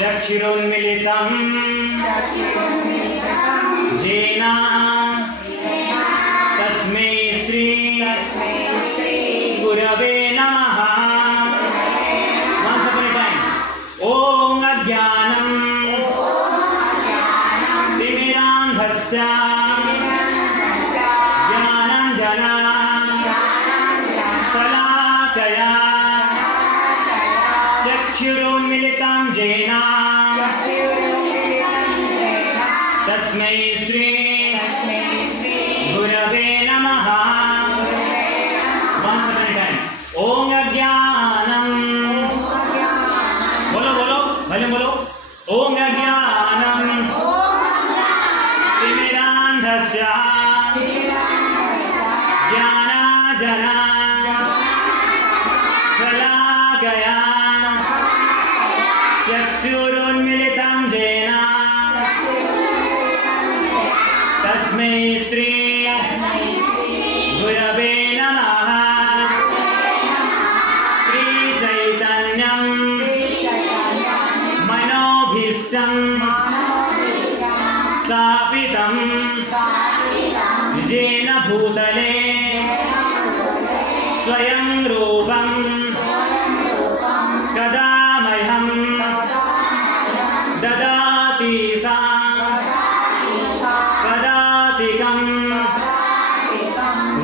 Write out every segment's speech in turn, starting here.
चक्षुरुन्मिलितं येन तस्मै श्री गुरवे नमः। Once upon a time, ॐ अज्ञानं तिमिरान्धस्य ज्ञानाञ्जना शलाकया चक्षुरुन्मिलितं येन तस्मै श्री गुरवे नमः। Once upon a time, ॐ अज्ञानं बोलो बोलो भले बोलो ॐ अज्ञानं तिमिरान्धस्य ज्ञानाञ्जना शलाकया चक्षुरुन्मिलितं येन तस्मै श्री गुरवे नमः। श्रीचैतन्यं मनोभीष्टं स्थापितं येन भूतले स्वयं रूपं कदा मह्यं ददाति सा पदातिकं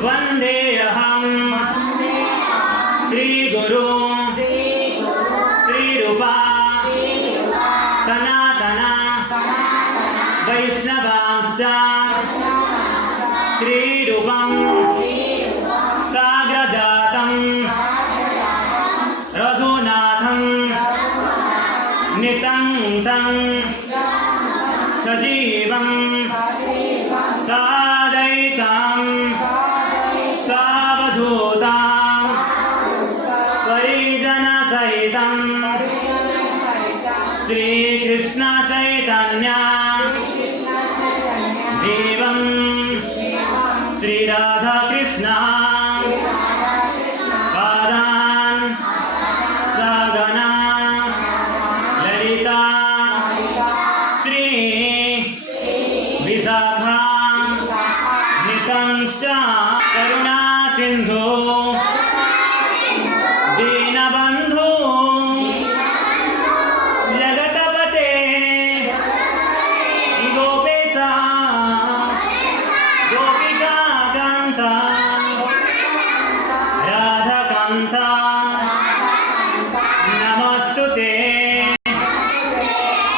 वन्देऽहं श्रीगुरु श्रीरूपा सनातना वैष्णवांश्च श्रीरूपं साग्रजातं रघुनाथं नितं सजीवं सादयितं सावधूतं परिजनसहितं श्रीकृष्ण चैतन्य देवं श्रीराधाकृष्ण पादान् सगना ललिता श्री विशाखा नितंश्च करुणा सिंधु दीनबंधु जगतपते गोपेशा गोपिकाकान्त राधाकान्त नमस्तुते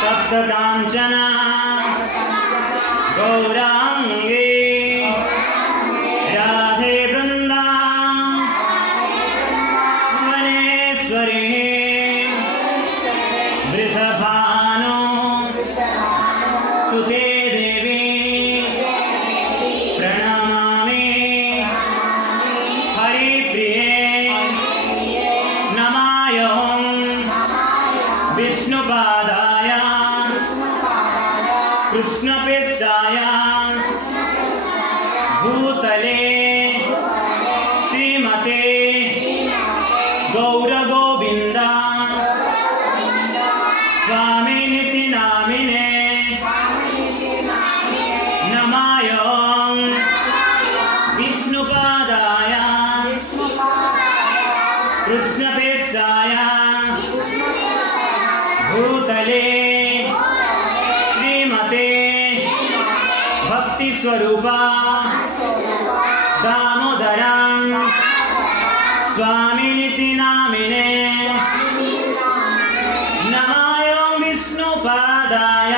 तप्तकाञ्चन गौरांगे राधे वृन्दावनेश्वरी वृषभानु सुते देवी प्रणमामि हरिप्रिये नमायं विष्णुपादाय कृष्णप्रेष्ठाय भूतले श्रीमते गौरगोविन्द स्वामिनिति नामिने नमायं विष्णुपादाय कृष्णप्रेष्ठाय भूतले श्रीमते भक्ति स्वरूपा दामोदरं स्वामिनिति नामिने नमायं विष्णुपादाय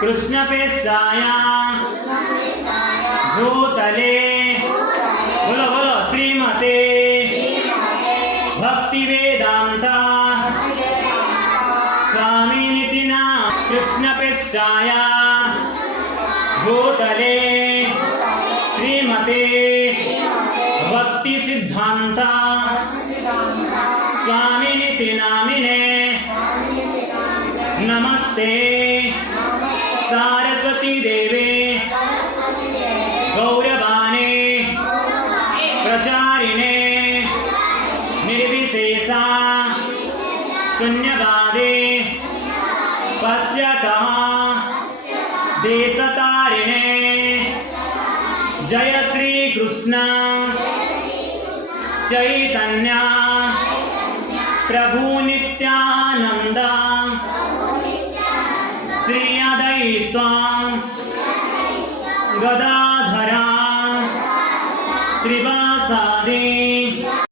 कृष्णप्रेष्ठाय भूतले बोलो बोलो श्रीमते भक्ति वेदांत स्वामिनिति नाम कृष्णप्रेष्ठाय भूतले श्रीमते भक्ति सिद्धांत नमस्ते सारस्वती देवे गौरवाणे प्रचारिणे निर्विशेषा शून्यवादे पश्यतः देशतारिणे जय श्री कृष्ण चैतन्य प्रभु नित्यानंद श्री अद्वैत गदा